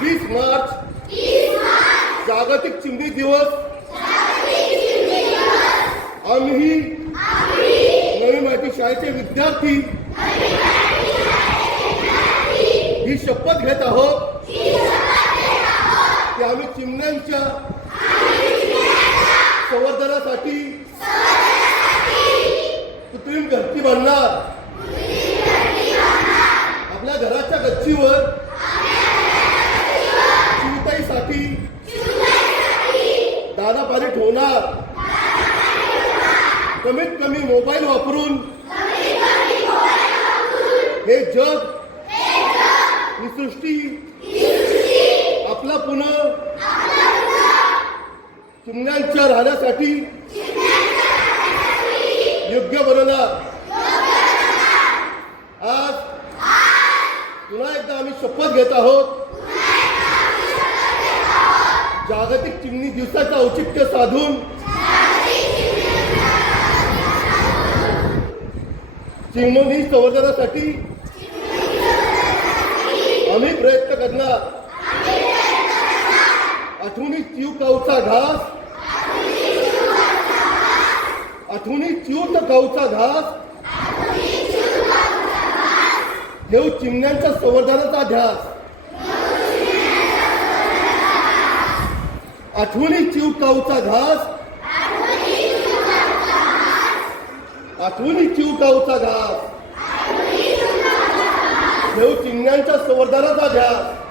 वीस मार्च. जागतिक चिमणी दिवस. आम्ही नवी माहिती शाळेचे विद्यार्थी ही शपथ घेत आहोत. की आम्ही चिमण्यांच्या संवर्धनासाठी कृत्रिम घरटी बांधणार. आपल्या घराच्या गच्चीवर दाना पाणी ठेवणार. कमीत कमी मोबाईल वापरून हे जग ही सृष्टी आपला पुन्हा चिमण्यांच्या राहण्यासाठी योग्य बनवणार आज पुन्हा एकदा आम्ही शपथ घेत आहोत. जागतिक चिमणी दिवसाचं औचित्य साधून. चिमणी संवर्धनासाठी आम्ही प्रयत्न करणार. आठवणी चिव काऊचा घास. आठवणी चिव काऊचा घास. घेऊ चिमण्यांच्या संवर्धनाचा ध्यास आठवणी चिवकाऊचा घास? आठवणी चिवकाऊचा घास? देव चिन्ह्यांच्या संवर्धनाचा ध्यास